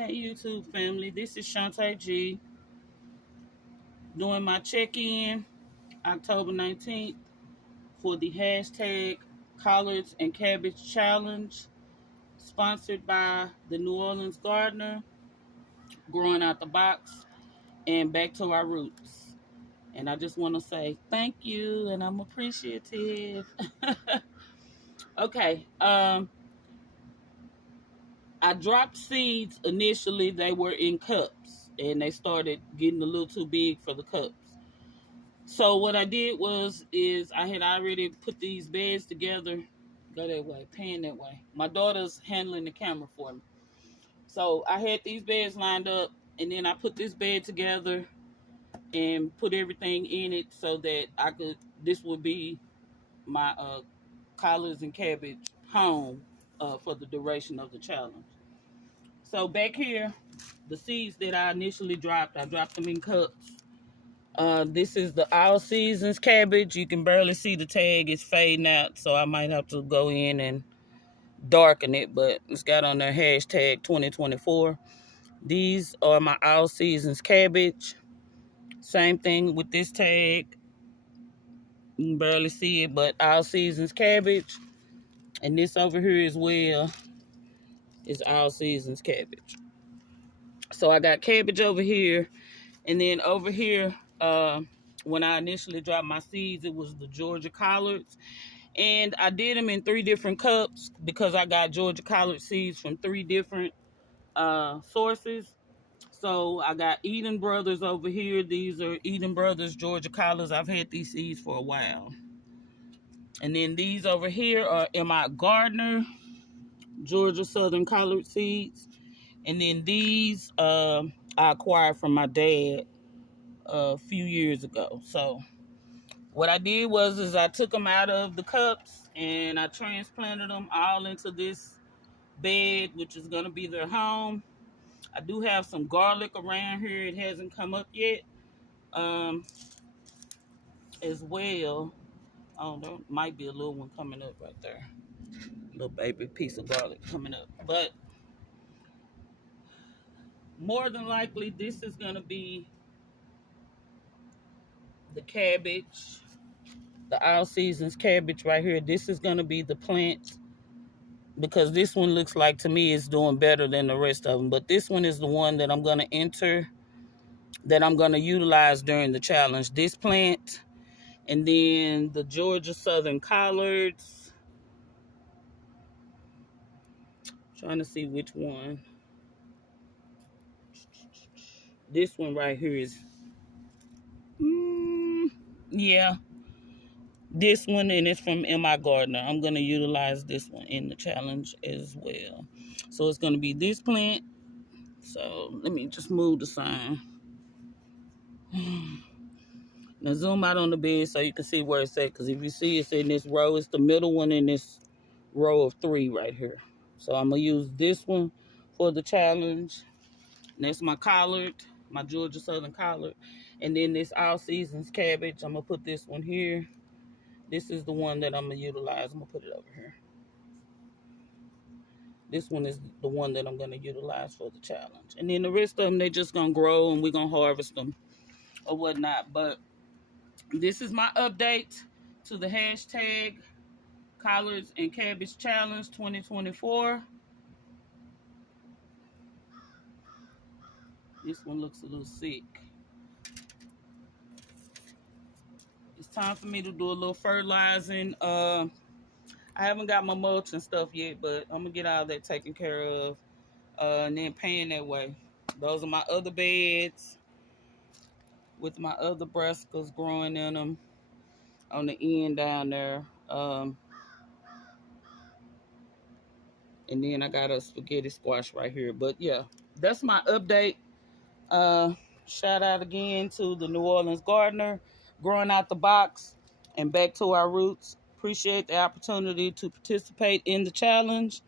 Hey YouTube family, this is Shantae G doing my check-in October 19th for the hashtag Collards and Cabbage Challenge sponsored by the New Orleans Gardener, Growing Out the Box, and Back to Our Roots. And I just want to say thank you and I'm appreciative. Okay, I dropped seeds initially. They were in cups and they started getting a little too big for the cups. So what I did is I had already put these beds together. Go that way, pan that way. My daughter's handling the camera for me. So I had these beds lined up, and then I put this bed together and put everything in it so that this would be my collards and cabbage home for the duration of the challenge. So back here, the seeds that I initially dropped, I dropped them in cups. This is the all seasons cabbage. You can barely see the tag. It's fading out, so I might have to go in and darken it, but it's got on there hashtag 2024. These are my all seasons cabbage. Same thing with this tag. You can barely see it, but all seasons cabbage. And this over here as well is all seasons cabbage. So I got cabbage over here, and then over here, when I initially dropped my seeds, it was the Georgia collards. And I did them in 3 different cups because I got Georgia collard seeds from 3 different sources. So I got Eden Brothers over here. These are Eden Brothers Georgia collards. I've had these seeds for a while. And then these over here are M.I. Gardner Georgia Southern collard seeds. And then these I acquired from my dad a few years ago. So what I did was I took them out of the cups and I transplanted them all into this bed, which is going to be their home. I do have some garlic around here. It hasn't come up yet as well. Oh, there might be a little one coming up right there. Little baby piece of garlic coming up. But more than likely, this is going to be the cabbage, the all seasons cabbage right here. This is going to be the plant because this one looks like to me is doing better than the rest of them. But this one is the one that I'm going to enter, that I'm going to utilize during the challenge. This plant, and then the Georgia Southern collards. Trying to see which one. This one right here is, yeah. This one, and it's from M.I. Gardner. I'm going to utilize this one in the challenge as well. So it's going to be this plant. So let me just move the sign. Now zoom out on the bed so you can see where it's at. Because if you see it's in this row, it's the middle one in this row of 3 right here. So I'm going to use this one for the challenge. And that's my collard, my Georgia Southern collard. And then this all seasons cabbage, I'm going to put this one here. This is the one that I'm going to utilize. I'm going to put it over here. This one is the one that I'm going to utilize for the challenge. And then the rest of them, they're just going to grow and we're going to harvest them or whatnot. But this is my update to the hashtag Collards and Cabbage Challenge 2024. This one looks a little sick. It's time for me to do a little fertilizing. I haven't got my mulch and stuff yet, but I'm going to get all that taken care of and then pan that way. Those are my other beds with my other brassicas growing in them on the end down there. And then I got a spaghetti squash right here. But yeah, that's my update. Shout out again to the New Orleans Gardener, Growing Out the Box, and Back to Our Roots. Appreciate the opportunity to participate in the challenge.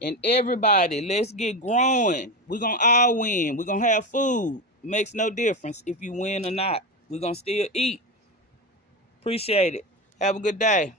And everybody, let's get growing. We're going to all win. We're going to have food. It makes no difference if you win or not. We're going to still eat. Appreciate it. Have a good day.